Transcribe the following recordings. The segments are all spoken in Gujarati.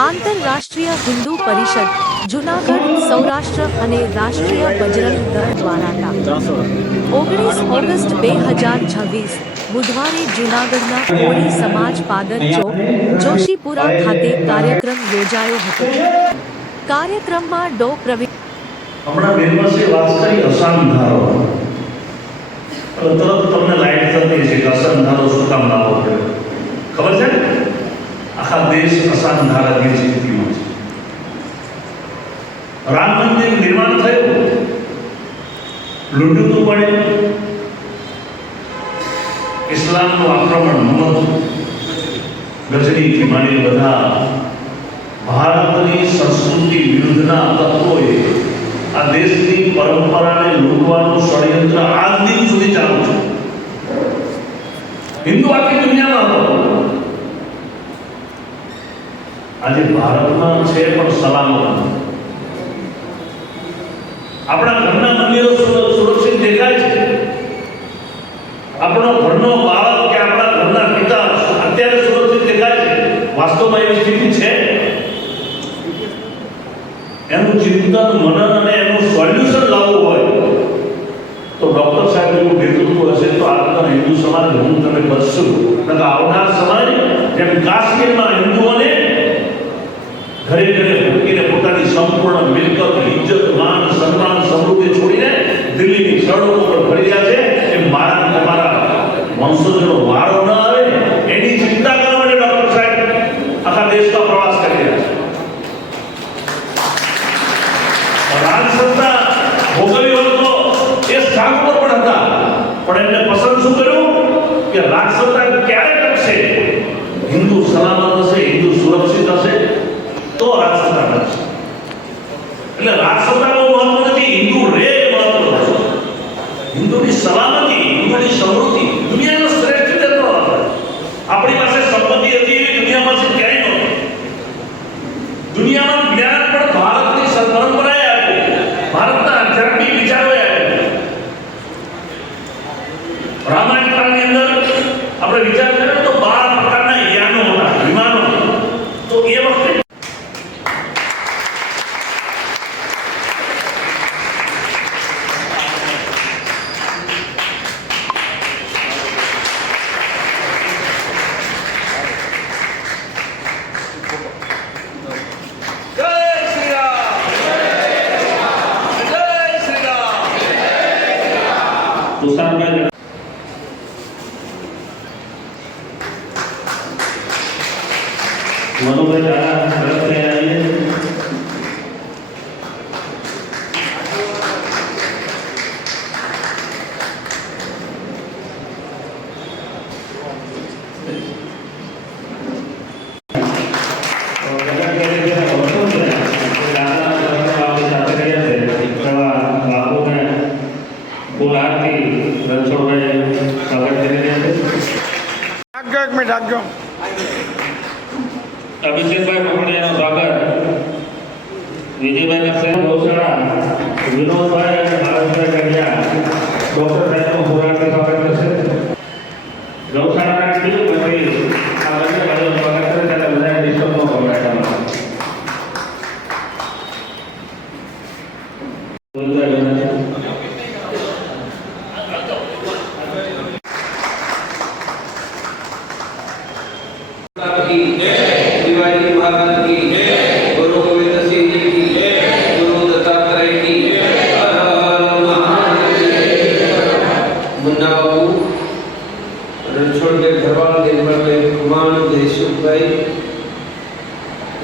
આંતરરાષ્ટ્રીય હિન્દુ પરિષદ જૂનાગઢ સૌરાષ્ટ્ર અને રાષ્ટ્રીય બજરંગ દળ દ્વારા 19 ઓગસ્ટ 2026 બુધવારે જૂનાગઢના કોળી સમાજ પાદર ચોક જોશીપુરા ખાતે કાર્યક્રમ યોજાયો હતો। કાર્યક્રમમાં ડો પ્રવીણ હમણાં બેનવાસી વાત કરી અસાનધારો, તરત તમને લાઈટ થતી છે કે અસાનધારો શું કામ લાવવો પડે? ખબર છે? આખા દેશ અસાનધારાની સ્થિતિમાં છે। રામ મંદિર નિર્માણ થયું, લૂંટતું પડે, ઇસ્લામનું આક્રમણ નહોતું, ગજનીથી માંડી બધા ભારતની સંસ્કૃતિ વિરુદ્ધના તત્વોએ આ દેશની પરંપરાને લૂંટવાનું ષડયંત્ર આજ દિન સુધી ચાલુ છે। હિન્દુ આખી દુનિયામાં હતો, આજે ભારતમાં છે પણ સલામત। આપણા ઘરના મંદિરો સુરક્ષિત દેખાય છે, આપણો ઘરનો બાળક કે આપણા ઘરના પિતા અત્યારે સુરક્ષિત દેખાય છે, વાસ્તવમાં એવી સ્થિતિ છે? એનું ચિંતન મનન અને એનું સોલ્યુશન લાવવું હોય તો ડોક્ટર સાહેબ જેવું નેતૃત્વ હશે તો આજના હિન્દુ સમાજ હું તમે બચશું, નકર આવનાર સમાજ જેમ કાશ્મીરમાં હિન્દુઓને ઘરે ઘરે મૂકીને પોતાની સંપૂર્ણ મિલકત, ઇજ્જત, માન, સન્માન, સમૃદ્ધિ છોડીને દિલ્હીની સડકો પર ફરી રહ્યા છે, એ મારા તમારા વંશજોનો વારો ન આવે એની ચિંતા કરવા માટે ડોક્ટર સાહેબ આખા દેશમાં પ્રવાસ કરી રહ્યા છે। રાજસત્તા ભોગવી હોય તો એ સ્થાન પર પણ હતા, પણ એમને પસંદ શું કર્યું કે રાજસત્તા ક્યારે ટકશે? હિન્દુ સલામત હશે, હિન્દુ સુરક્ષિત હશે તો રાજસત્તા ટકશે। એટલે રાજસત્તા બહુ મહત્વ નથી, હિન્દુ રે મહત્વ છે। હિન્દુની સલામતી, હિન્દુની સમૃદ્ધિ દુનિયાનો શ્રેષ્ઠ દેતો હતો। આપણી પાસે સંપત્તિ હતી એવી દુનિયામાં છે ક્યાંય નહોતી। દુનિયામાં જ્ઞાન પણ ભારતની પરંપરાએ આપ્યું, ભારતના આધ્યાત્મિક વિચારોએ આપ્યું। રામાયણ કાળની અંદર આપણે વિચાર કરીએ તો 12 પ્રકારના યાનો હતા, વિમાનો। તો એ વખતે મનોભાઈ દાદા તરફથી આવીએ। અભિષેકભાઈ પકડિયાનું સ્વાગત, વિજયભાઈ લક્ષણ ગૌશાળા, વિનોદભાઈ અને ભારતભાઈ કન્યા ડોક્ટર સાહેબનું હોરાથી સ્વાગત કરશે। ગૌશાળાના ટીમ પછી આ બંને ભાઈઓ સ્વાગત કરે ત્યારે બધા ડિસ્ટર્બનો પકડાય।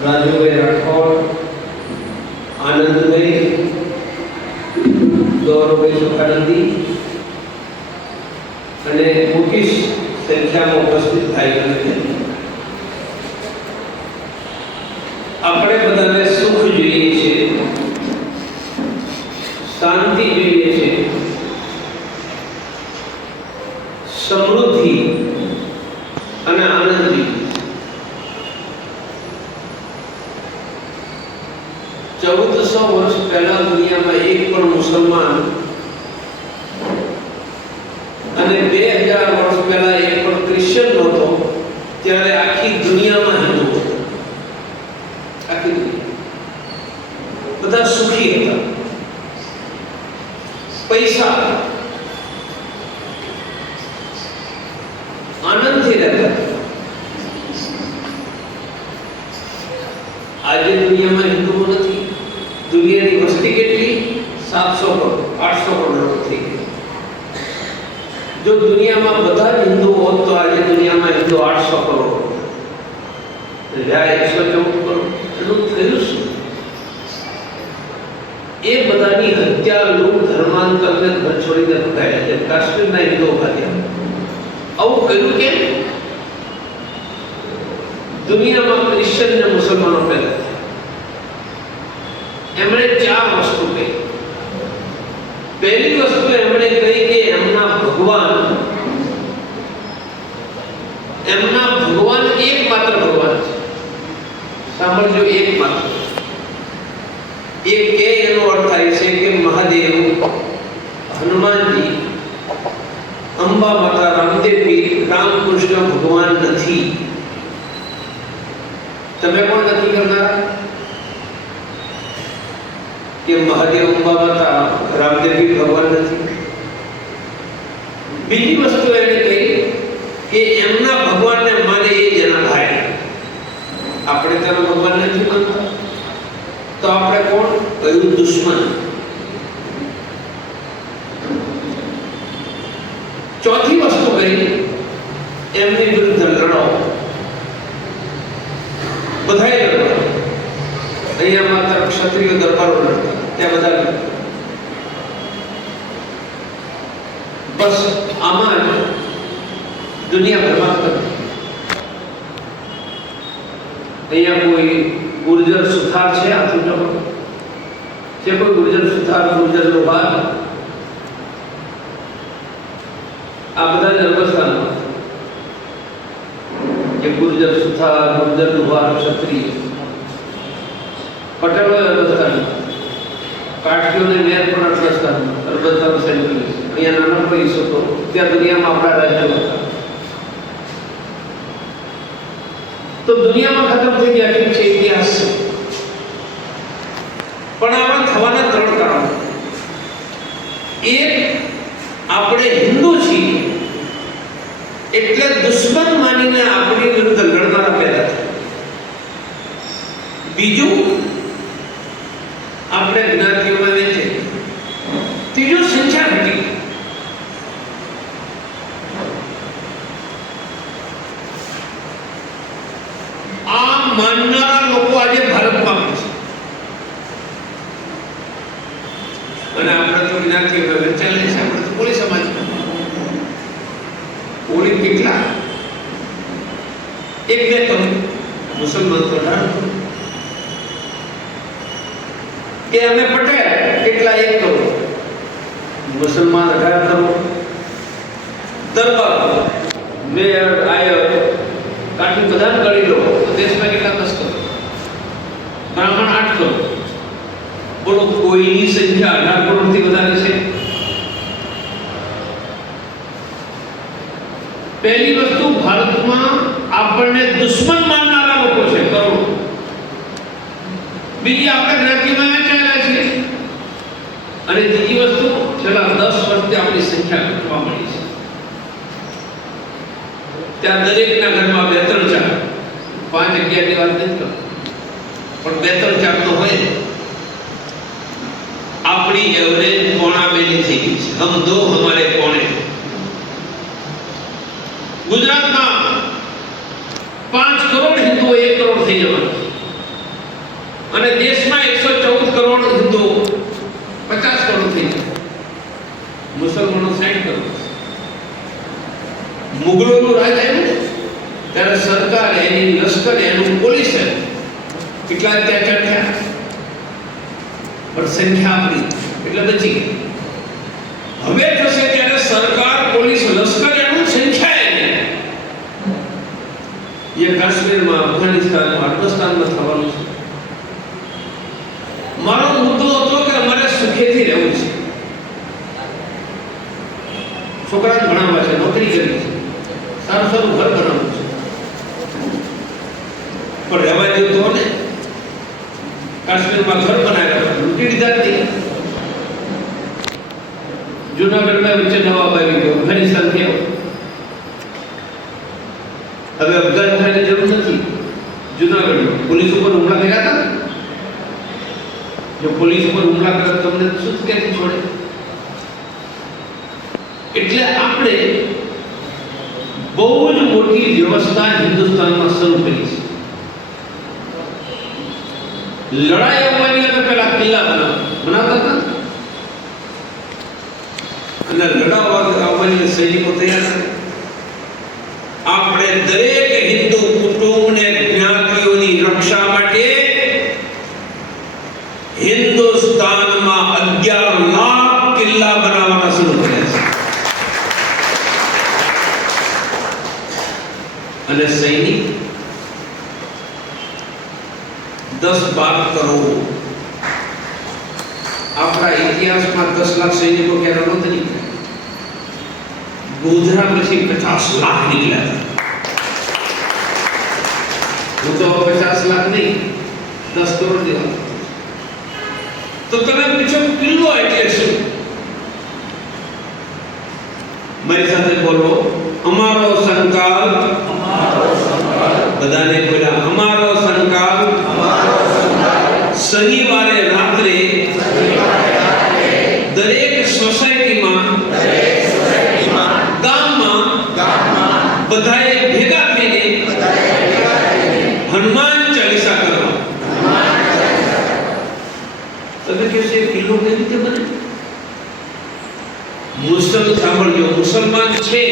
રાજુભાઈ રાઠોડ, આનંદભાઈ, ગૌરવભાઈ સુખાનંદી અને મોટી સંખ્યામાં ઉપસ્થિત થાય છે। આપણે બધાને સુખ જોઈએ છે, શાંતિ જોઈએ છે, સમૃદ્ધિ અને આનંદ જોઈએ। 1400 વર્ષ પહેલા દુનિયામાં એક પણ મુસલમાન અને 2000 વર્ષ પહેલા એક પણ ક્રિશ્ચિયન નહોતો, ત્યારે આખી દુનિયામાં હિન્દુ આખી દુનિયા બધા સુખી હતા, પૈસા આનંદથી રહેતા. આજે દુનિયામાં હિન્દુઓ નથી. દુનિયાની વસ્તી કેટલી? 700 કરોડ 800 કરોડ લોકો થઈ ગયા. જો દુનિયામાં બધા જ હિન્દુઓ હોત તો આજે દુનિયામાં હિન્દુ 800 કરોડ, રહ્યા 114 કરોડ. એનું થયું શું? એ બધાની હત્યા, લૂંટ, ધર્માંતરને ઘર છોડીને ભગાયા. જેમ કાશ્મીરના હિન્દુઓ ભાગ્યા. આવું કર્યું કેમ? દુનિયામાં ક્રિશ્ચન અને મુસલમાનો પેદા થયા. એમણે 4 વસ્તુ કહી. પહેલી વસ્તુ એમણે કહી કે એમના ભગવાન એકમાત્ર ભગવાન છે. સાંભળજો, એકમાત્ર. એ કે એનો અર્થ થાય છે કે મહાદેવ, હનુમાનજી, અંબા માતા, રામદેવ પીર, રામકૃષ્ણ ભગવાન નથી. તમે કોણ નક્કી કરનારા કે મહાદેવ, અંબા માતા, રામદેવ પીર ભગવાન નથી? બીજી વસ્તુ એને કહી કે એમના ભગવાનને માને એ જ એના ભાઈ. આપણે તેના ભગવાન નથી માનતા તો આપણે કોણ? કહ્યું દુશ્મન. ચોથી વસ્તુ કહી એમની વિરુદ્ધ લડો. બધાએ લડવા. અહીંયા માત્ર ક્ષત્રિય દરબારો લડતા, ત્યાં બધા લડતા. બસ આમાં જ દુનિયા બરબાદ કરતી. અહીંયા કોઈ ગુર્જર સુથાર છે? આ તો છે કોઈ ગુર્જર સુથાર, ગુર્જર લોહાર? આ બધા જ અરબસ્તાનમાં જે ગુર્જર સુથાર, ગુર્જર લોહાર, ક્ષત્રિય. પટેલો અરબસ્તાનમાં, કાઠીઓને મેર પણ અરબસ્તાનમાં, અરબસ્તાન સેન્ટ્રલ. અહીંયા નાના પૈસો તો ત્યાં દુનિયામાં આપણા રાજ્યો હતા. તો દુનિયામાં ખતમ થઈ ગયા. ઠીક છે, ઇતિહાસ છે. પણ આવા થવાના 3 કારણો. એક, આપણે હિન્દુ છીએ એટલે દુશ્મન માનીને આપણી વિરુદ્ધ લડનારા પેદા થયા. બીજું, આપણે જ્ઞાતિઓમાં વહેંચે. ત્રીજું, સંખ્યા ઘટી. આ માનનારા લોકો આજે ભારતમાં છે. અને આપણે તો જ્ઞાતિઓમાં વહેંચાયેલા છે. આપણે તો કોળી સમાજ. કોળી કેટલા? 1-2 કરોડ. મુસલમાન તો 18 કરોડ. કે અમે પટેલ કેટલા? 1 કરોડ. મુસલમાન 18 કરોડ. દરબાર, મેયર, આયર, કાઠી બધા ગણી લો તો દેશમાં કેટલા? 10 કરોડ. બ્રાહ્મણ 8 કરોડ. બોલો, કોઈની સંખ્યા 18 કરોડથી વધારે છે? પહેલી વસ્તુ, ભારતમાં આપણને દુશ્મન માનનારા લોકો છે કરોડો. બીજી, આપણે જ્ઞાતિમાં વહેંચાયેલા છીએ. અને ત્રીજી વસ્તુ, છેલ્લા 10 વર્ષથી આપણી સંખ્યા ઘટવા મળી છે. ત્યાં દરેકના ઘરમાં 2-3 4, 5-11 ની વાત નથી કરતો, પણ 2-3 4 તો હોય. આપણી એવરેજ 1.5 થઈ ગઈ છે. હમ દો હમારે કોણે. ગુજરાતમાં 5 કરોડ હિન્દુઓ 1 કરોડ થઈ જવાના. અને દેશમાં 114 કરોડ હિન્દુઓ 50 કરોડ થઈ જાય. મુસલમાનો 60 કરોડ. મુગલોનું રાજ આવ્યું ને ત્યારે સરકાર, એની લશ્કર, એનું પોલીસ કેટલા અત્યાચાર થયા, પણ સંખ્યા આપણી એટલે બચી ગઈ. હવે થશે ત્યારે સરકાર, પોલીસ, લશ્કર, એનું સંખ્યા એને એ કાશ્મીરમાં, અફઘાનિસ્તાનમાં, અરબસ્તાનમાં થવાનું છે. મારો મુદ્દો હતો કે અમારે સુખેથી રહેવું છે. છોકરાને ભણાવવા છે, નોકરી કરવી છે, સારું ઘર બનાવવું છે. પણ રહેવા જેવું તો ને કાશ્મીરમાં ઘર બનાવ્યા લૂંટી લીધા જ નહીં. જૂનાગઢમાં વચ્ચે નવાબ આવી ગયો, અફઘાનિસ્તાન થયો. હવે અફઘાન થવાની જરૂર નથી. જૂનાગઢ પોલીસ ઉપર હુમલા કર્યા હતા. જો પોલીસ ઉપર હુમલા કરે તમને શું ક્યાંથી છોડે? એટલે આપણે બહુ જ મોટી વ્યવસ્થા હિન્દુસ્તાનમાં શરૂ કરી છે. લડાઈ આવવાની તો પેલા કિલ્લા બનાવતા હતા અને લડાવવા આવવાની સૈનિકો તૈયાર કરે. આપણે દરેક હિન્દુ કુટુંબને જ્ઞાતિઓની રક્ષા માટે હિન્દુસ્તાનમાં 11 લાખ કિલ્લા બનાવવાના શરૂ કર્યા છે. અને સૈનિક 10-12 કરોડ. આપણા ઇતિહાસમાં 10 લાખ સૈનિકો ક્યારે નહોતા નીકળ્યા. ગોધરા પછી 50 લાખ નીકળ્યા. હું તો 50 લાખ નહીં 10 કરોડ દેવા. તો તમે પૂછો કિલ્લો એટલે શું? મારી સાથે બોલો, અમારો સંકલ્પ. બધાને બોલ્યા, અમારો સંકલ્પ શનિવારે રાત્રે દરેક સોસાયટીમાં ગામમાં બધાએ ભેગા થઈને હનુમાન ચાલીસા કરવા. તમે કહેશો કિલ્લો કેવી રીતે બને? સાંભળજો, મુસલમાન છે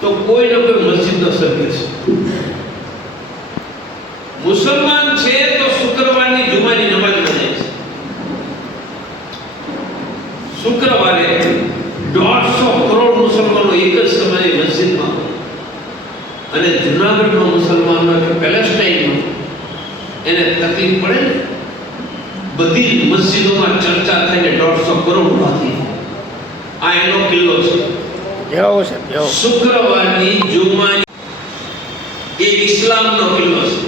તો કોઈ ને કોઈ મસ્જિદનો સભ્ય છે. મુસલમાન છે તો શુક્રવારની જુમાની નમાઝ પઢે છે. શુક્રવારે 150 કરોડ મુસલમાનો એક જ સમયે મસ્જિદમાં, અને જૂનાગઢનો મુસલમાનો કે પેલેસ્ટાઈનમાં એને તકલીફ પડે ને, બધી મસ્જિદોમાં ચર્ચા થઈને 150 કરોડ ઉભા થઈ. આ એનો કિલ્લો છે. શુક્રવારની જુમાની એ ઇસ્લામનો કિલ્લો છે.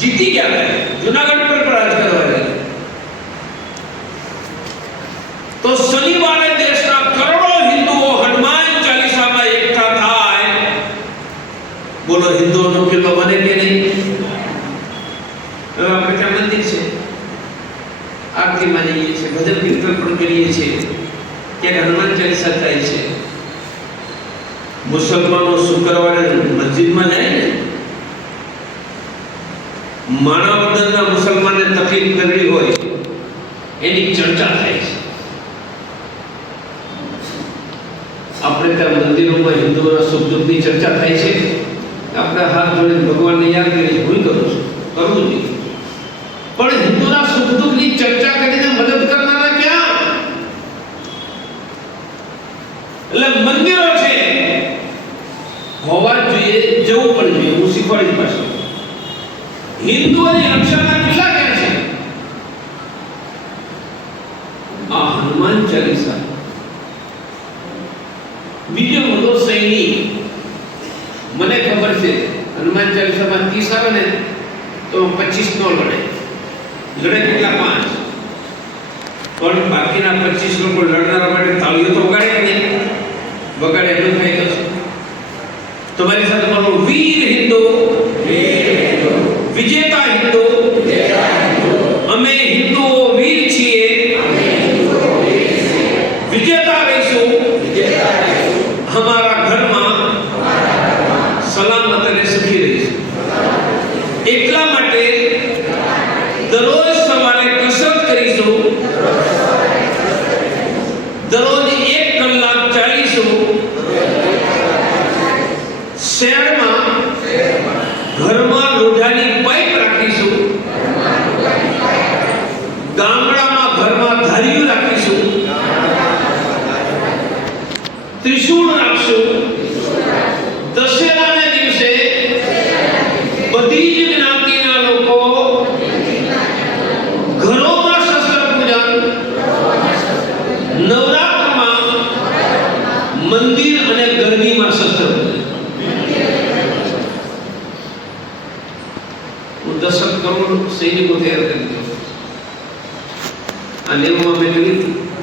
જીતી ગયા જૂનાગઢ પર રાજ કરવા લાગ્યા. તો શનિવારે દેશના કરોડો હિન્દુઓ હનુમાન ચાલીસામાં એકઠા થાય. બોલો, હિન્દુઓનો કિલ્લો બને કે નહીં? હવે આપણે ત્યાં મંદિર છે, આરતીમાં જઈએ છીએ, ભજન કીર્તન પણ કરીએ છીએ, ત્યાં હનુમાન ચાલીસા થાય છે. મુસલમાનો શુક્રવારે મસ્જિદમાં જાય ને, માણાવદરના મુસલમાનને તકલીફ કરવી હોય એની ચર્ચા થાય છે. આપણે ત્યાં મંદિરોમાં હિન્દુઓના સુખ દુઃખની ચર્ચા થાય છે. આપણે હાથ જોડીને ભગવાનને યાદ કરીએ, ભૂલ કરું છું, કરવું જોઈએ. પણ હિન્દુના સુખ દુઃખની ચર્ચા કરીને મદદ કરનારા ક્યાં? એટલે મંદિરો છે, હોવા જોઈએ, જવું પણ જોઈએ. હું શીખવાડી પાછું. હિન્દુઓની રક્ષાના કિલ્લા ક્યાં છે? આ હનુમાન ચાલીસા. બીજો બધો સૈનિક, મને ખબર છે હનુમાન ચાલીસામાં 30 આવે ને તો 25 નો લડે. લડે કેટલા? 5. પણ બાકીના 25 લોકો લડનારા માટે તાળીઓ તો વગાડે કે નહીં? વગાડે એટલું થાય તો છે. તમારી સાથે બોલો, વીર હિન્દુ, વિજેતા હિન્દુ. અમે હિન્દુઓ વીર છીએ, વિજેતા રહીશું. हमारा ઘરમાં સલામત અને સુખી રહીશું. એટલા માટે દરરોજ સવારે કસરત કરીશું, દરરોજ 1 કલાક ચાલીશું. શહેરમાં ઘરમાં લોઢાની પાઇપ રાખીશું, ગામડામાં ઘરમાં ધારીયું રાખીશું, ત્રિશૂળ રાખશું. દશેરાના દિવસે બધી જ જ્ઞાતિના લોકો કરોડ સૈનિકો તૈયાર કરી દીધો. આ લેવામાં મેં કરી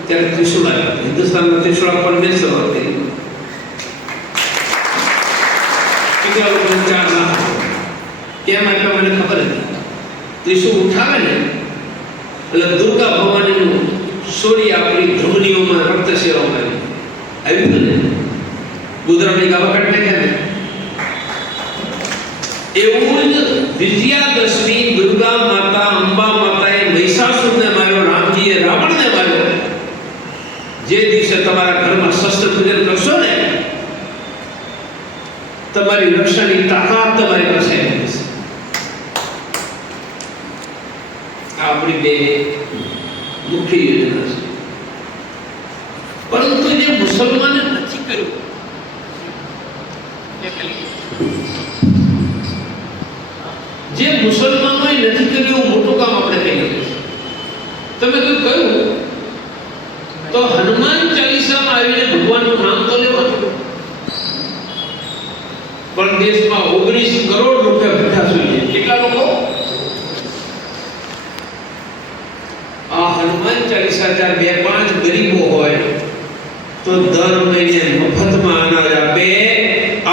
ત્યારે ત્રિશુળ આવ્યા. હિન્દુસ્તાનમાં ત્રિશુળ આપવાનું મેં શરૂઆત કરી. કેટલા લોકોને 4 લાખ કેમ આપ્યા મને ખબર હતી. ત્રિશુળ ઉઠાવે ને એટલે દુર્ગા ભવાનીનું સોરી આપણી ધમનીઓમાં રક્ત સેવા કરી આવ્યું ને ગુજરાતની ગાવા કાઢને કે એવું જ વિજયાદશમી દુર્ગા માતા અંબા માતાએ મહિષાસુરને માર્યો, રામજીએ રાવણને માર્યો. જે દિવસે તમારા ઘરમાં શસ્ત્ર પૂજન કરશો ને તમારી રક્ષાની તાકાત તમારી પાસે આવી જશે. આપણી બે મુખ્ય યોજના છે. પરંતુ જે મુસલમાને નથી કર્યું જે મુસલમાનોએ નથી કર્યું એવું મોટું કામ આપણે કહીએ છીએ. તમે કોઈ કહ્યું તો હનુમાન ચાલીસામાં આવીને ભગવાનનું નામ તો લેવાનું. પણ દેશમાં 19 કરોડ રૂપિયા ભેગા જોઈએ. કેટલા લોકો? આ હનુમાન ચાલીસા 2-5 ગરીબો હોય તો દર મહિને મફતમાં અનાજ આપે.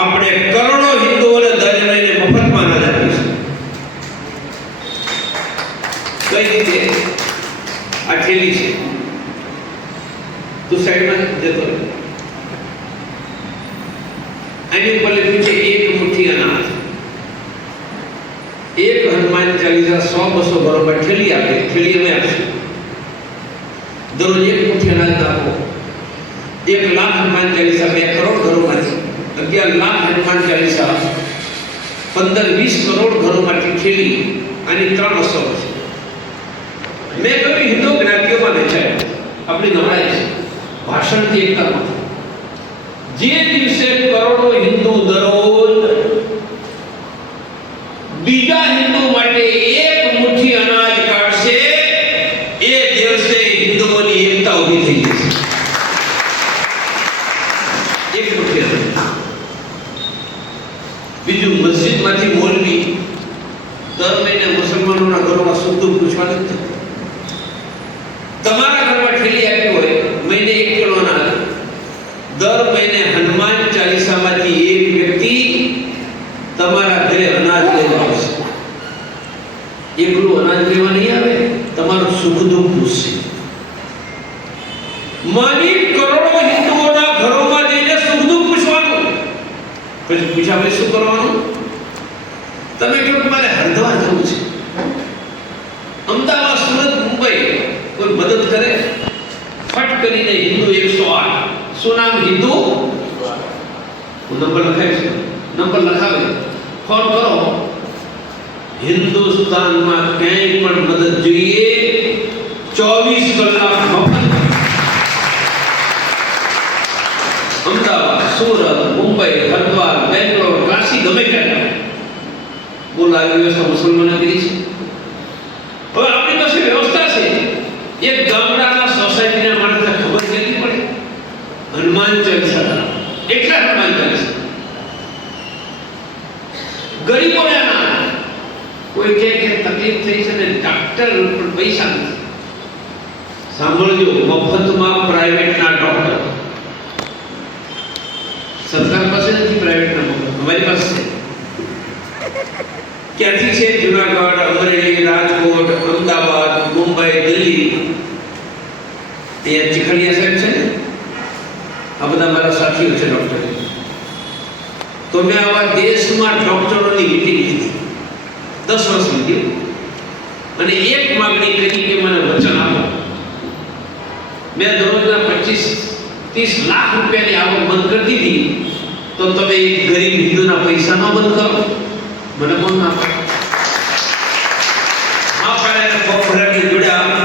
આપણે કરોડો હિન્દુઓને દર મહિને મફતમાં અનાજ આપીશું. કઈ રીતે? આ થેલી છે, તું સાઈડમાં જતો રહે. આની ઉપર લખ્યું છે 1 મુઠ્ઠી અનાજ. એક હનુમાન ચાલીસા 100-200 બરોબર થેલી આપે. થેલી અમે આપીશું. દરરોજ 1 મુઠ્ઠી અનાજ આપો. 1 લાખ હનુમાન ચાલીસા 2 કરોડ ઘરોમાંથી 11 લાખ હનુમાન ચાલીસા 15-20 કરોડ ઘરોમાંથી થેલી. આની 3 અસરો છે. મેં કહ્યું હિન્દુ જ્ઞાતિઓમાં વહેંચાય. આપણી નબળાઈ છે ભાષણથી એકતામાં. જે દિવસે કરોડો હિન્દુ દરરોજ બીજા હિન્દુ માટે 1 મુઠ્ઠી અનાજ કાઢશે એ દિવસે હિન્દુઓની એકતા ઊભી થઈ જશે. 1 મુઠ્ઠી અનાજ. બીજું, મસ્જિદમાંથી મોલવી દર મહિને મુસલમાનોના ઘરોમાં સુખ દુઃખ પૂછવા નથી. તમારા ઘરમાં ઠેલી આપી હોય મહિને 1 કિલો અનાજ, દર મહિને હનુમાન ચાલીસામાંથી એક વ્યક્તિ તમારા ઘરે અનાજ લઈને આવશે. એકલું અનાજ લેવા નહીં આવે, તમારું સુખ દુઃખ પૂછશે. માની કરોડો હિન્દુઓના ઘરોમાં જઈને સુખ દુઃખ પૂછવાનું. પછી પૂછ્યા પછી શું કરવાનું? તમે કહો મારે હરિદ્વાર જવું છે, અમદાવાદ, સુરત, મુંબઈ, કોઈ મદદ કરે? ફટ કરીને હિન્દુ 108. શું નામ? હિન્દુ. નંબર લખાય છે, નંબર લખાવે, ફોન કરો. હિન્દુસ્તાનમાં ક્યાંય પણ મદદ જોઈએ 24 કલાક મફત. અમદાવાદ, સુરત, મુંબઈ, હરિદ્વાર, બેંગ્લોર, કાશી, ગમે ત્યાં બોલ. આવી વ્યવસ્થા મુસલમાનો કરી છે. હવે આપણી પાસે વ્યવસ્થા છે. એક ગામડાના સોસાયટીના માણસને ખબર કેવી પડે? હનુમાન ચાલીસા. એટલા હનુમાન ચાલીસા. ગરીબોને ના કોઈ કે તકલીફ થઈ છે ને ડોક્ટર પર પૈસા નથી. સાંભળજો, મફતમાં પ્રાઇવેટના ડોક્ટર. સરકાર પાસે નથી પ્રાઇવેટના ડોક્ટર, અમારી પાસે છે. ક્યાંથી છે? જુનાગઢ, અમરેલી, રાજકોટ, અમદાવાદ, મુંબઈ, દિલ્હી. અહીંયા ચીખલિયા સાહેબ છે ને, આ બધા મારા સાથીઓ છે ડોક્ટર. તો મેં આવા દેશમાં ડોક્ટરોની મીટિંગ લીધી, 10 વર્ષ લીધી, અને એક માંગણી કરી કે મને વચન આપો. મેં દરરોજના 25-30 લાખ રૂપિયાની આવક બંધ કરી દીધી, તો તમે એક ગરીબ હિન્દુના પૈસામાં બંધ કરો? મને કોણ ના પાડે? હા પાડે. બપોરની જોડ્યા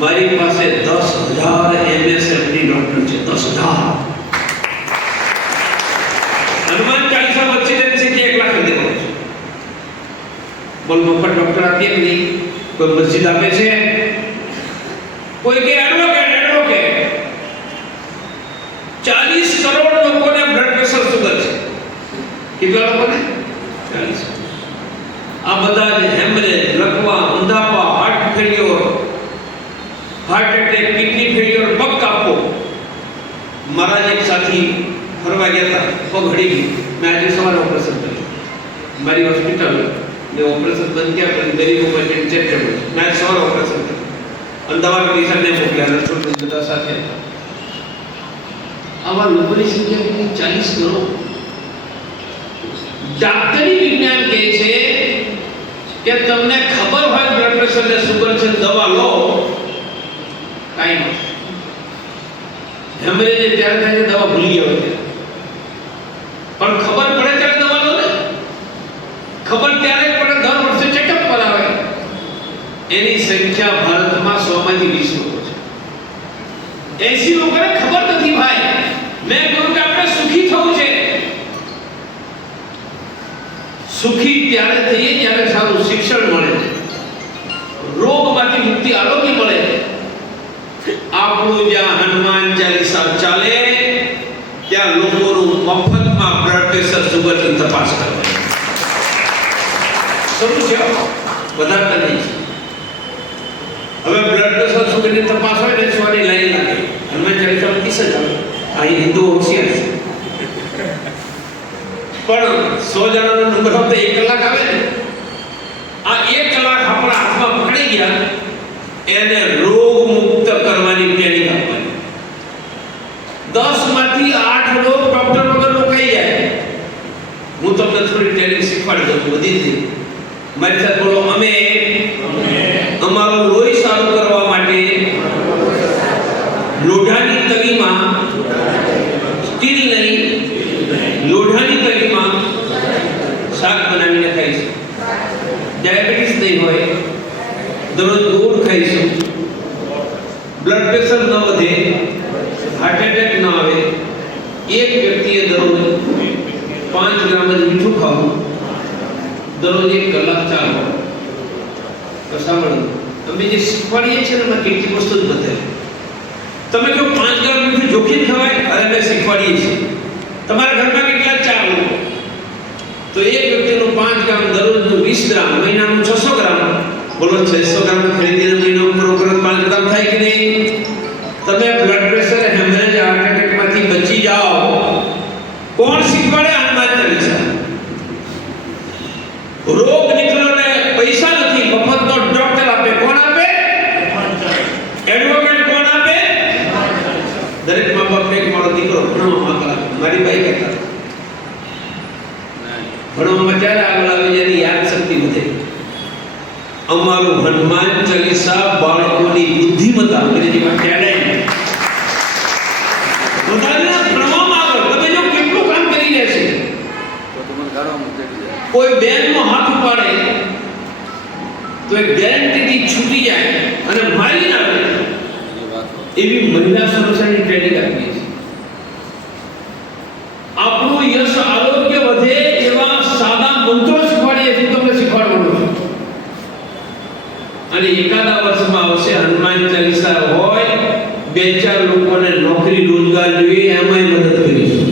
મારી પાસે 10,000 MSMD ડોક્ટર છે. 10,000. હનુમાન ચાલીસા વચ્ચે છે કે 1 લાખ દેવો છે. બોલ, મફત ડોક્ટર આપીએ કે નહીં? કોઈ મસ્જિદ આપે છે? કોઈ કે એડવોકેટ 40 કરોડ લોકોને બ્લડ પ્રેશર સુગર છે. કેટલા લોકોને? 40. આ બધા હેમરેજ, લકવા પગ હળી ગયું. મેં આજે સવારે ઓપરેશન કર્યું. મારી હોસ્પિટલ ને ઓપરેશન બંધ થયા પણ ગરીબો માટે ચેરિટેબલ. મેં આજે સવારે ઓપરેશન કર્યું. અને દવા પૈસા ને મોકલ્યા. રસોડ બધા સાથે હતા. આવા લોકોની સંખ્યા કેટલી? 40 કરોડ. ડોક્ટરી વિજ્ઞાન કહે છે કે તમને ખબર હોય બ્લડ પ્રેશર ને સુગર છે, દવા લો, કાઈ નહીં. હેમરેજ ત્યારે થાય છે દવા ભૂલી ગયા હોય, પણ ખબર પડે ત્યારે દવા લો ને. ખબર ત્યારે પડે દર વર્ષે ચેકઅપ કરાવે. એની સંખ્યા ભારતમાં 100 માંથી 20 લોકો છે. 80 લોકોને ખબર નથી ભાઈ. મેં કહ્યું કે આપણે સુખી થવું છે. સુખી ત્યારે થઈએ જ્યારે સારું શિક્ષણ મળે છે, રોગમાંથી મુક્તિ, આરોગ્ય મળે છે. આપણું જ્યાં હનુમાન ચાલીસા ચાલે ત્યાં લોકોનું મફતમાં બ્લડ પ્રેશર સુગરની તપાસ કરે. શરૂ છે, વધારતા નહીં. હવે બ્લડ પ્રેશર સુગરની તપાસ હોય ને સોની લાઈન લાગે. હનુમાન ચાલીસા 30 જ આવે. આ હિન્દુ હોશિયાર છે. પણ 100 જણાનો નંબર હોય તો 1 કલાક આવે ને. આ 1 કલાક આપણા હાથમાં પકડી ગયા, એને રોગ મુક્ત કરવાની ટ્રેનિંગ આપવાની. 10 માંથી 8 રોગ ડોક્ટર વગર રોકાઈ જાય. હું તમને થોડી ટ્રેનિંગ શીખવાડી દઉં છું. બધી જ મારી સાથે બોલો. અમે અમારું લોહી સારું કરવા માટે લોઢાની તવીમાં, સ્ટીલ નહીં, લોઢાની તવીમાં શાક બનાવીને ખાઈશું. ડાયાબિટીસ નહીં હોય, દરરોજ ગોળ ખાઈશું. બ્લડ પ્રેશર ન વધે, હાર્ટ એટેક ન આવે. એક વ્યક્તિએ દરરોજ 5 ગ્રામ જ મીઠું ખાવું, દરરોજ 1 કલાક ચાલવું. તો સાંભળો, અમે જે શીખવાડીએ છીએ ને એમાં કેટલી વસ્તુ જ બતાવે. તમે જો 5 ગ્રામ મીઠું જોખીને ખવાય, અરે અમે શીખવાડીએ છીએ. તમારા ઘરમાં કેટલા ચાર લોકો, તો એક વ્યક્તિનું 5 ગ્રામ, દરરોજનું 20 ગ્રામ, મહિનાનું 600 ગ્રામ. બોલો 600 ગ્રામ ખરીદીને મહિનો પૂરો કરો, 5 ગ્રામ થાય કે નહીં? તમે blood pressure, haemorrhage, heart attack માંથી બચી જાઓ. કોણ શીખવાડે? હનુમાન ચાલીસા. રોગ નીકળો ને પૈસા નથી, મફતનો ડોક્ટર આપે. કોણ આપે? એડવોકેટ કોણ આપે? દરેક મા બાપને એક મારો દીકરો ભણવા માંગતા, મારી ભાઈ કહેતા ભણવામાં ત્યારે આગળ આવે જ્યારે યાદ શક્તિ વધે. અમારું હનુમાન ચાલીસા બાળકોની બુદ્ધિમત્તા, અંગ્રેજીમાં ટેલેન્ટ, બધાને ભણવામાં આગળ. તમે જો કેટલું કામ કરી રહ્યા છે. કોઈ બેનનો હાથ ઉપાડે તો એ ગેરંટીથી છૂટી જાય અને મારી ના આવે. એવી મહિલા સુરક્ષાની ટ્રેનિંગ આપીએ છીએ. આપણું યશ, આરોગ્ય વધે એવા સાદા મંત્રો શીખવાડીએ છીએ. તમને શીખવાડવાનું છે. અને એકાદા વર્ષમાં આવશે હનુમાન ચાલીસા હોય, 2-4 લોકોને નોકરી રોજગાર જોઈએ, એમાંય મદદ કરીશું.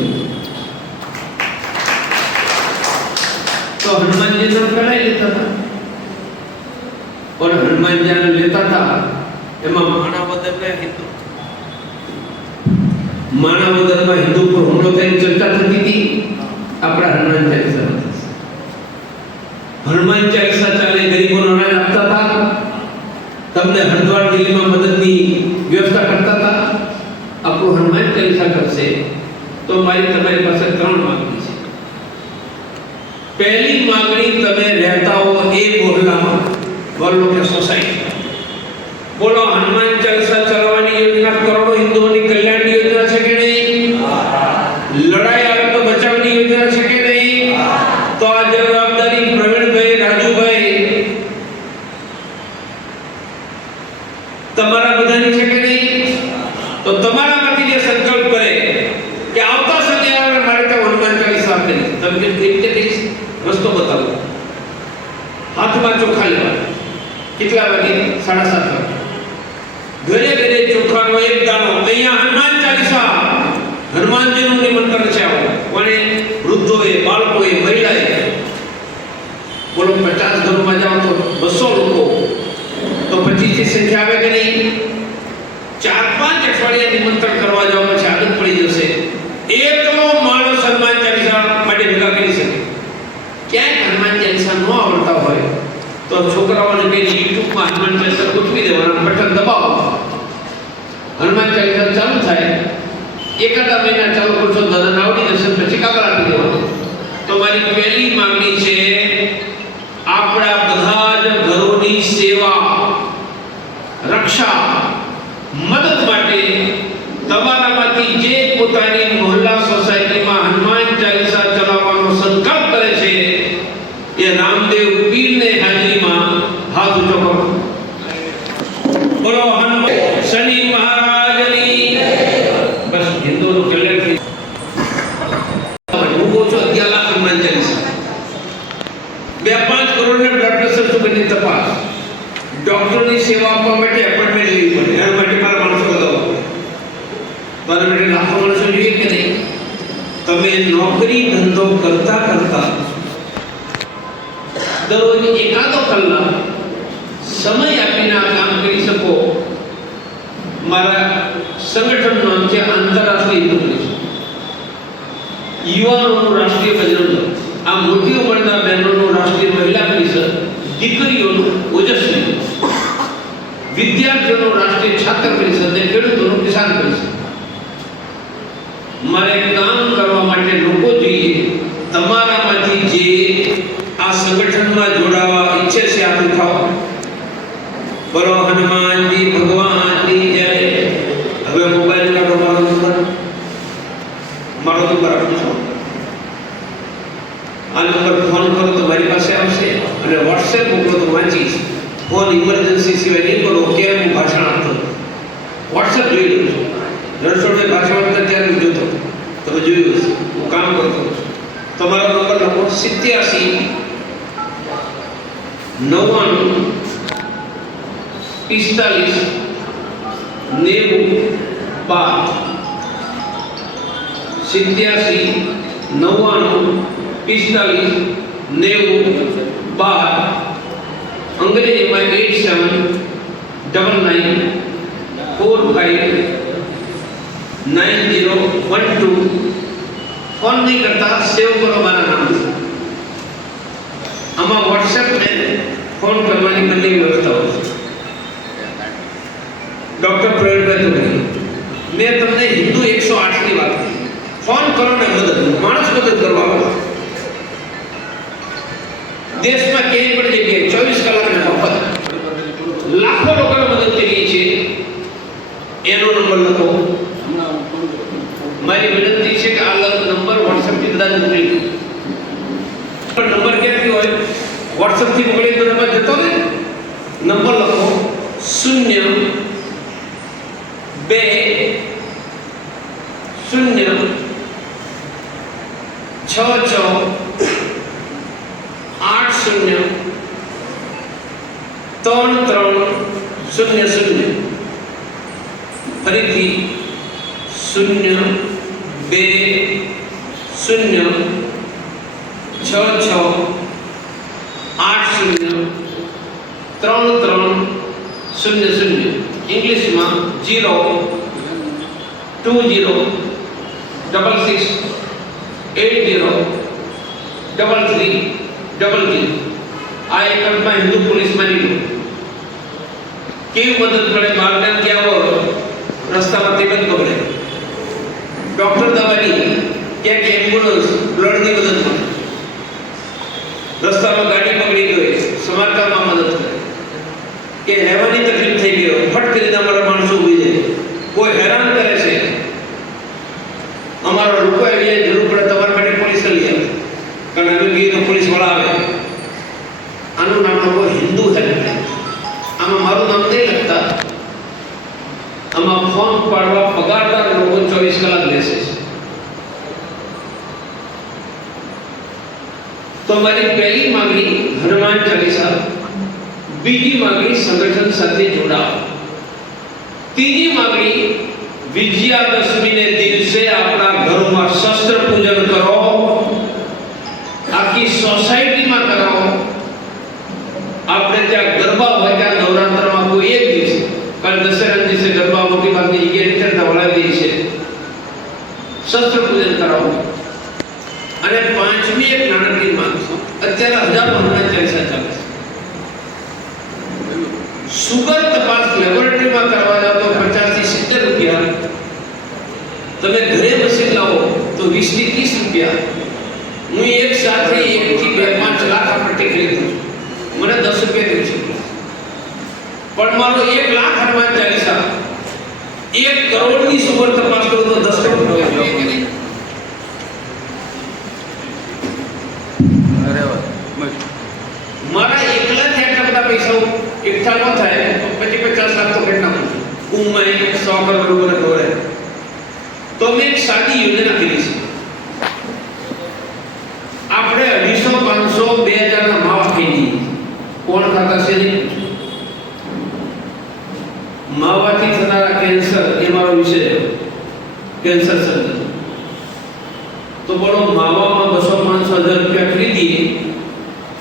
તો હનુમાનજીનો કરાઈ લેતા હતા, और हनुमानजी लेता था એમાં માણાવદરમાં હિન્દુ પર હુમલો થઈને ચર્ચા થતી હતી. આપણા હનુમાન ચાલીસા ચાલે, ગરીબોનો અનાજ આપતા હતા. તમને હરદ્વાર દિલ્હીમાં મદદની વ્યવસ્થા કરતા હતા. આપણું હનુમાન ચાલીસા કરશે તો મારી તમારી પાસે 3 માંગણી છે. પહેલી માંગણી, તમે રહેતા હો એ મોહલ્લામાં, બોલો કે સોસાયટી, બોલો હનુમાન ચાલીસા ચલાવવાની યોજના કરોડો હિન્દુઓની કલ્યાણની યોજના છે કે નહીં? લડાઈ આવે તો બચાવની યોજના છે કે નહીં? તો આ જવાબદારી પ્રવીણભાઈ, રાજુભાઈ, તમારા બધાની છે કે નહીં? તો તમારામાંથી જે સંકલ્પ કરે કે આવતા શનિવારે મારે તો હનુમાન ચાલીસા કરી, તમે કેવી રીતે કરીશ? રસ્તો બતાવો. હાથમાં ચોખા લેવા. કેટલા વાગે? 7:30 વાગે. ઘરે ઘરે ચોખાનો 1 દાણો. અહીંયા હનુમાન ચાલીસા, હનુમાનજીનું નિમંત્રણ છે. આવો કોને? વૃદ્ધોએ, બાળકોએ, મહિલાએ. બોલો 50 ઘરોમાં જાઓ તો 200 લોકો, તો 25 ની સંખ્યા આવે કે નહીં? 4-5 અઠવાડિયા નિમંત્રણ કરવા જાઓ પછી આદત પડી જશે. એકલો માણસ હનુમાન ચાલીસા છોકરાઓને કે યુટ્યુબમાં હનુમાન ચાલીસા ગોઠવી દેવાના, બટન દબાવો, હનુમાન ચાલીસા ચાલુ થાય, એકાદા મહિના ચાલુ કરશો દાદાને આવડી જશે, પછી કાગળ આપી દેવાનો. તો મારી પહેલી માંગણી છે, આપણા બધા જ ઘરોની સેવા, રક્ષા, મદદ માટે તમારામાંથી જે પોતાની મોહલ્લા સોસાયટીમાં હનુમાન ચાલીસા ચલાવવાનો સંકલ્પ કરે છે એ રામદેવ પીરને હાજરીમાં હાથ ઊંચો કરો. બોલો હનુમાન શનિ મહારાજની. બસ હિન્દુનું કલ્યાણ થઈ. હું કહું છું 11 લાખ હનુમાન ચાલીસા, 2-5 કરોડને બ્લડ પ્રેશર સુગરની તપાસ, ડોક્ટરની સેવા આપવા માટે એપોઇન્ટમેન્ટ લેવી પડે, એના માટે મારા માણસો લગાવવા પડે. મારા માટે લાખો માણસો જોઈએ કે નહીં? તમે નોકરી ધંધો કરતા કરતા દરરોજ એકાદો કલાક સમય આપીને આ કામ કરી શકો. મારા સંગઠનનું નામ છે આંતરરાષ્ટ્રીય હિન્દુ પરિષદ, યુવાનોનું રાષ્ટ્રીય બજરંગ દળ, આ મોટી ઉંમરના બહેનોનું રાષ્ટ્રીય મહિલા પરિષદ, દીકરીઓનું ઓજસ્વી, વિદ્યાર્થીઓનું રાષ્ટ્રીય છાત્ર પરિષદ અને ખેડૂતોનું કિસાન પરિષદ. મારે કામ કરવા માટે લોકો જોઈએ. તમારામાંથી જે આ સંગઠનમાં જોડાવા ઈચ્છે છે હાથ ઉઠાવો. બોલો હનુમાનજી ભગવાનની જય. હવે મોબાઈલ કાઢો, મારો નંબર આપજો. આ નંબર ફોન કરો તો મારી પાસે આવશે, અને વોટ્સએપ મોકલો તો વાંચીશ. ફોન ઇમરજન્સી સિવાય નહીં કરો. કેમ હું ભાષણ આપતો, વોટ્સએપ જોઈ લઉં છું. રણછોડભાઈ ભાષણ આપતા ત્યારે જોતો, તમે જોયું હશે. હું કામ કરતો છું. તમારો નંબર લખો 87 99 45 90 12. 87 99 45 90 12. અંગ્રેજીમાં 8799 45 9012. ફોન નહીં કરતા, સેવ કરો મારા નામ. આમાં વોટ્સએપ ને ફોન કરવાની બંને વ્યવસ્થાઓ છે. ડોક્ટર પ્રવીણભાઈ તોગડિયા, મેં તમને હિન્દુ 108 ની વાત કરી. ફોન કરો ને મદદ, માણસ મદદ કરવા વાળા દેશમાં ક્યાંય પણ જગ્યાએ 24 કલાકને મફત લાખો લોકોને મદદ કરીએ છીએ. એનો નંબર લખો. મારી વિનંતી છે કે આ નંબર વોટ્સએપ થી કદાચ મોકલી દો. પણ નંબર ક્યાંથી હોય? વોટ્સએપ થી મોકલી તો નંબર જતો ને. નંબર લખો 0 2 0 6 6 8 0 3 3 0 0. ફરીથી 0 2 0 6 6 8 0 3 3 0 0. ઇંગ્લિશમાં 0 20 66 80 33 00. આ એક અર્થમાં હિન્દુ પોલીસ માની લો. કેવી મદદ મળે? બારગામ ગયા હોય, રસ્તામાં તબિયત બગડે, ડોક્ટર દવાની, ક્યાંક એમ્બ્યુલન્સ, બ્લડની મદદ મળે, રસ્તામાં ગાડી પકડી ગઈ, સમારકામમાં મદદ કરે, કે રહેવાની તકલીફ થઈ ગયો, ફટ કરીને અમારા માણસો ઉભી જાય. કોઈ હેરાન કરે છે, અમારા લોકો આવી જાય, જરૂર પડે તમારા માટે પોલીસ લઈ આવે, કારણ અમે કહીએ તો પોલીસ વાળા આવે. આનું નામ લોકો હિન્દુ હેલ્પલાઇન. આમાં મારું નામ નહીં લખતા. આમાં ફોન પાડવા પગારદાર લોકો 24 કલાક લેશે. તો મારી પહેલી માંગણી હનુમાન ચાલીસા, બીજી માંગણી સંગઠન સાથે જોડાવ, ત્રીજી માંગણી વિજયાદશમીને દિવસે આપણા ઘરોમાં શસ્ત્ર પૂજન કરો, આખી સોસાયટીમાં કરાવો. આપણે ત્યાં ગરબા હોય ત્યાં નવરાત્રમાં કોઈ એક દિવસ, કારણ દશેરા દિવસે ગરબા મોટી ભાગની જગ્યાએ વળાવી દે છે, શસ્ત્ર પૂજન કરાવો. અને પાંચમી એક નાનકડી માંગ છે. અત્યારે હજારો હનુમાન ચાલીસા ચાલે છે. સુગર તપાસ લેબોરેટરીમાં કરવા જાવ તો 50 થી 70 રૂપિયા, તમે ઘરે મશીન લાવો તો 20 થી 30 રૂપિયા. હું એક સાથે 1 થી 2-5 લાખ પટ્ટી ખરીદું છું, મને 10 રૂપિયા દે છે. પણ મારો 1 લાખ હનુમાન ચાલીસા 1 કરોડની સુગર તપાસ કરું તો 10 કરોડ રૂપિયા. મારા એકલાથી આટલા બધા પૈસા એકઠા ન થાય તો 50 લાખ તો કેટલા નાખું ઉંમરે 100 કરોડ બરોબર ખબર. તો મેં એક સાદી યોજના કરી છે. આપણે 250, 500, 2000 ના માવા ખાઈ દઈએ. કોણ ખાતા છે નહીં? માવાથી થનારા કેન્સર એ મારો વિષય છે. કેન્સર સર્જન તો બોલો માવામાં 200-500 હજાર રૂપિયા ખરીદીએ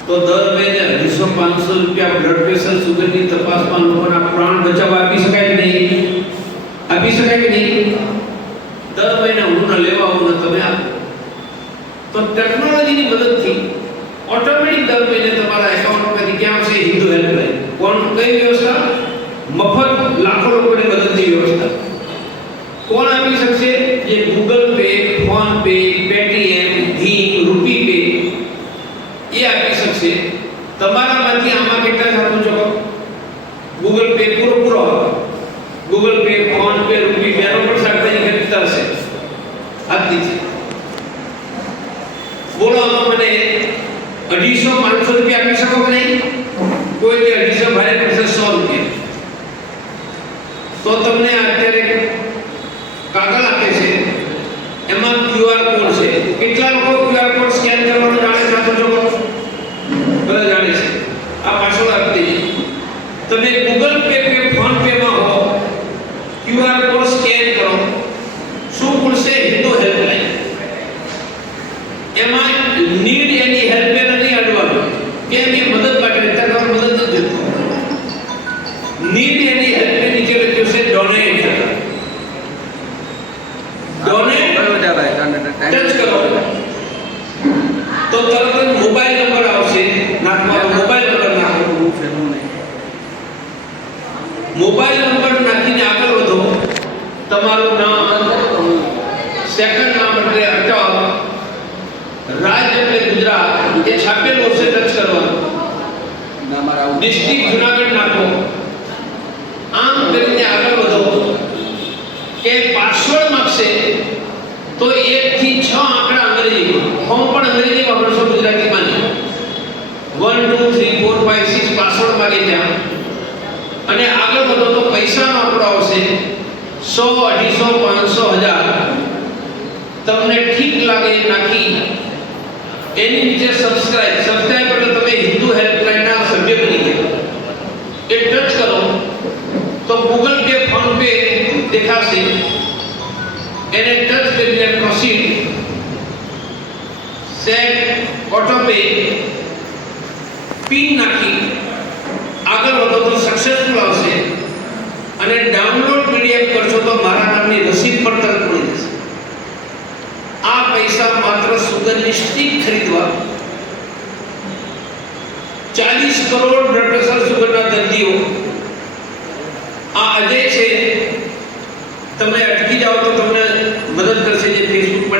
તો દર મહિને 200-500 રૂપિયા બ્લડ પ્રેશર સુગરની તપાસમાં લોકોના પ્રાણ બચાવવા આપી શકાય કે નહીં? આપી શકાય કે નહીં? દર મહિને હું ન લેવા આવું ને તમે આપો તો ટેકનોલોજીની મદદથી ઓટોમેટિક દર મહિને તમારા એકાઉન્ટમાંથી ક્યાં આવશે? હિન્દુ હેલ્પલાઇન. કોણ કઈ વ્યવસ્થા? મફત લાખો લોકોની મદદની વ્યવસ્થા. કોણ આપી શકશે? જે Google Pay, PhonePe, Paytm, ભીમ, રૂપી પે એ આપી શકશે. તમારામાંથી આમાં કેટલા ખાતું છો? ગૂગલ પે પૂરો ગૂગલ પે, ફોન પે, રૂપી પે નો પણ શાકભાજી ખરીદતા હશે. આપતી છે. બોલો આમાં મને 250-500 રૂપિયા આપી શકો કે નહીં? કોઈ કે 250 ભારે પડશે 100 રૂપિયા. તો તમને અત્યારે કાગળ આપે છે, એમાં QR કોડ છે. કેટલા લોકો QR કોડ સ્કેન કરવાનું જાણે છે? તો જો બધા જાણે છે. આ પાછળ આપી દેજો. તમે ગૂગલ પે કે ફોન પે માં હો, QR કોડ સ્કેન કરો. શું ખુલશે? હિન્દુ હેલ્પલાઇન. એમાં નીડ એની હેલ્પ નહીં અડવાનું કે એની મદદ માટે તમારે મદદ નથી જોઈતી. નીડ એની હેલ્પ નીચે લખ્યું છે ડોનેટ. ડોનેટ ટચ કરો તો તરત જ મોબાઈલ નંબર આવશે. નાખવાનો મોબાઈલ નંબર નાખો. મોબાઈલ નંબર નાખીને આગળ વધો. તમારું નામ, સેકન્ડ નામ એટલે અટક, રાજ્ય એટલે ગુજરાત એ છાપેલું હશે, ટચ કરવાનું. ડિસ્ટ્રિક્ટ જુનાગઢ નાખો. આમ કરીને આગળ વધો કે પાસવર્ડ માંગશે તો 1 થી 6 આંકડા અંગ્રેજીમાં, ફોર્મ પણ અંગ્રેજીમાં ભરશો, ગુજરાતીમાં નહીં. 1 2 3 4 5 6 પાસવર્ડ માંગે ત્યાં. અને આગળ વધો તો પૈસાનો આંકડો આવશે 100, 250, 500, 1000. તમને ઠીક લાગે નાખી એની નીચે સબસ્ક્રાઇબ એટલે તમે હિન્દુ હેલ્પલાઇનના સભ્ય બની ગયા. એ ટચ કરો તો ગૂગલ પે, ફોન પે દેખાશે. એને ટચ કરીને proceed, set, auto pay, pin નાખી આગળ વધો તો સક્સેસફુલ આવશે. અને ડાઉનલોડ PDF કરશો તો મારા નામની રસીદ પર તરત મળી જશે. આ પૈસા માત્ર સુગરની સ્ટિક ખરીદવા 40 કરોડ બ્લડ પ્રેશર સુગરના દર્દીઓ આ અજય છે, તમે અટકી જાઓ તો તમને મદદ કરશે. જે ફેસબુક પર